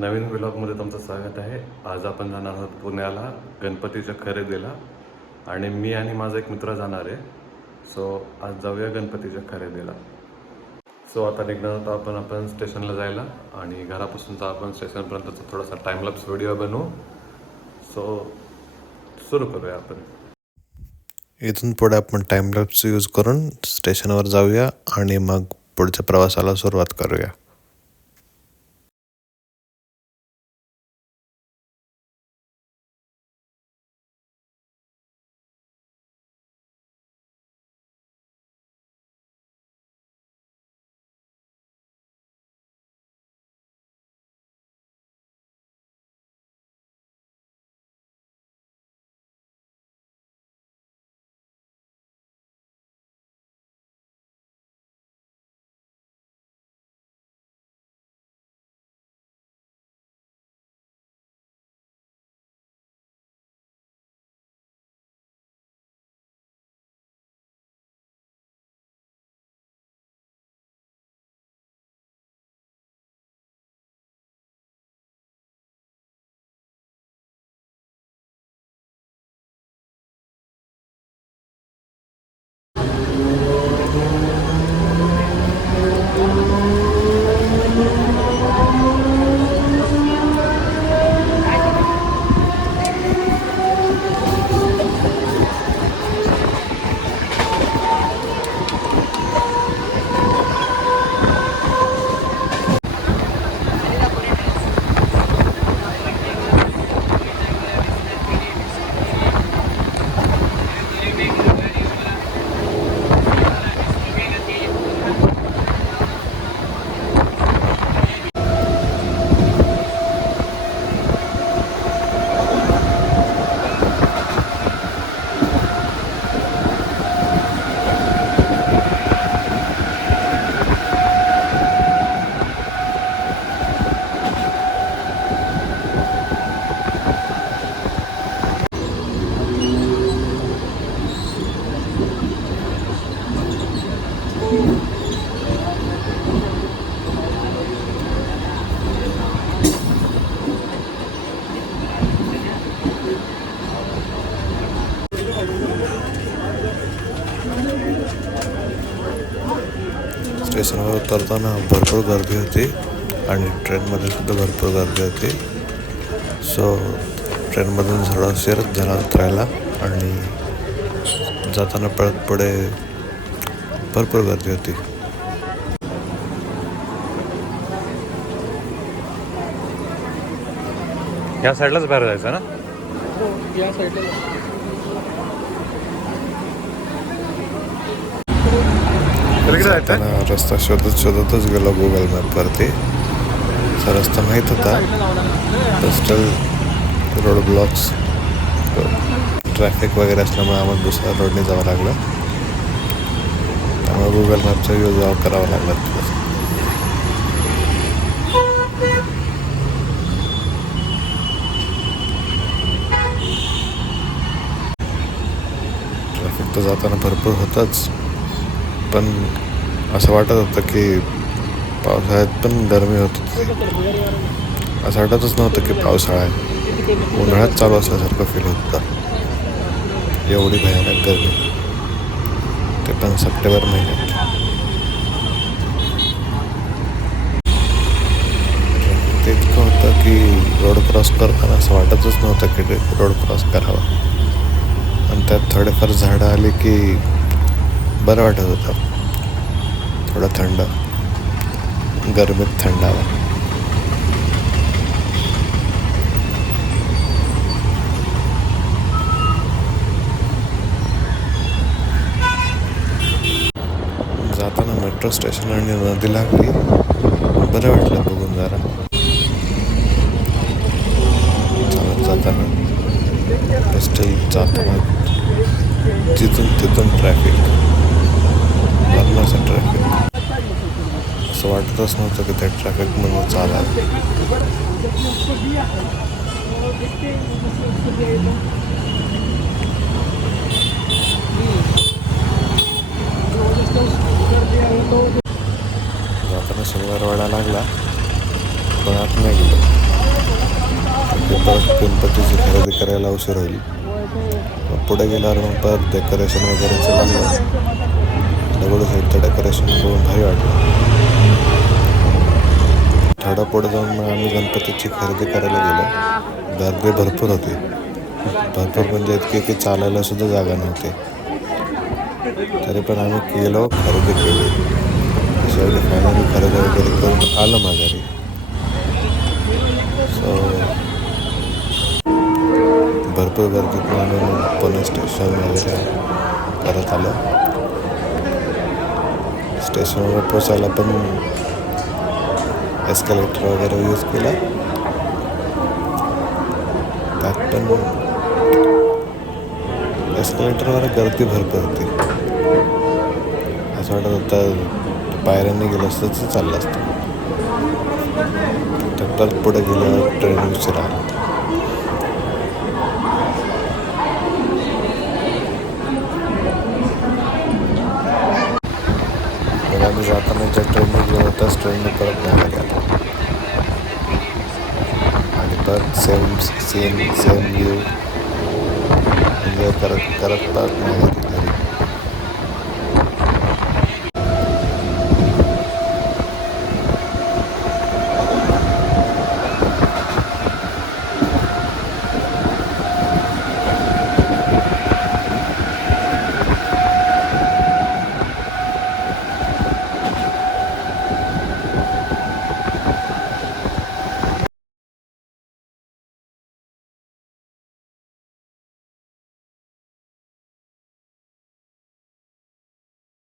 नवीन व्लॉगमध्ये तुमचं स्वागत आहे. आज आपण जाणार आहोत पुण्याला गणपतीच्या खरेदीला आणि मी आणि माझा एक मित्र जाणार आहे. सो आज जाऊया गणपतीच्या खरेदीला. सो आता निघणार आहोत आपण स्टेशनला जायला आणि घरापासूनचा आपण स्टेशनपर्यंतचा थोडासा टाईमलॅप्स व्हिडिओ बनवू. सो सुरू करूया आपण. इथून पुढे आपण टाईमलॅप्स यूज करून स्टेशनवर जाऊया आणि मग पुढच्या प्रवासाला सुरुवात करूया. स्टेशनवर उतरताना भरपूर गर्दी होती आणि ट्रेनमध्ये सुद्धा भरपूर गर्दी होती. सो ट्रेनमधून थोडा उशीरच झाला उतरायला आणि जाताना परत पुढे भरपूर गर्दी होती. या साईडलाच बाहेर जायचं ना? या साईडला जाताना रस्ता शोधतच गेलो गुगल मॅपवरती. असा रस्ता माहीत होता, स्टिल रोड ब्लॉक्स, ट्रॅफिक वगैरे असल्यामुळे आम्हाला दुसऱ्या रोडने जावं लागलं. त्यामुळे गुगल मॅपचा यूज करावा लागला. ट्रॅफिक तर जाताना भरपूर होताच, पण असं वाटत होतं की पावसाळ्यात पण गरमी होत होती. असं वाटतच नव्हतं की पावसाळा आहे, उन्हाळ्यात चालू असल्यासारखं फील होत होतं. एवढी भयानक गरमी, ते पण सप्टेंबर महिन्यात. ते इतकं होतं की रोड क्रॉस करताना असं वाटतच नव्हतं की रोड क्रॉस करावा. आणि त्यात थोडेफार झाडं आली की बरं वाटत होतं. थोडं थंड, गरमीत थंडावा. जाताना मेट्रो स्टेशन आणि नदी लागली, बरं वाटलं बघून जरा. चालत जाताना स्टिल जाताना तिथून ट्रॅफिक, लग्नाचं ट्रॅफिक. असं वाटतच नव्हतं की त्या ट्रॅफिकमधून चालायला. जाताना शनिवार वाडा लागला, पण आत नाही गेलो. ते परत गणपतीची खरेदी करायला उशीर होईल. मग पुढे गेल्यावर मग परत डेकोरेशन वगैरेचं लागलं. दगडूशेठचं डेकोरेशन बघून भारी वाटलं. थोडं पुढे जाऊन मग आम्ही गणपतीची खरेदी करायला गेलो. गर्दी भरपूर होती. भरपूर म्हणजे इतकी की चालायला सुद्धा जागा नव्हती. तरी पण आम्ही गेलो, खरेदी केली. शेवटी फायनली खरेदी वगैरे करून आलं माघारी. सो भरपूर गर्दीत आम्ही मग पुणे स्टेशन वगैरे करत आलो. स्टेशनवर पोचायला पण एस्केलेटर वगैरे यूज केला. त्यात पण एस्केलेटरवर गर्दी भरपूर होती. असं वाटत होतं पायऱ्यांनी गेलं असतं तर चाललं असतं. तर परत पुढे गेल्यावर ट्रेन उशिरा आला. मग आम्ही जाताना ज्या ट्रेनने गेलो त्याच ट्रेनने परत नाही गेलो. आणि परत same scene same view enjoy करत परत नाही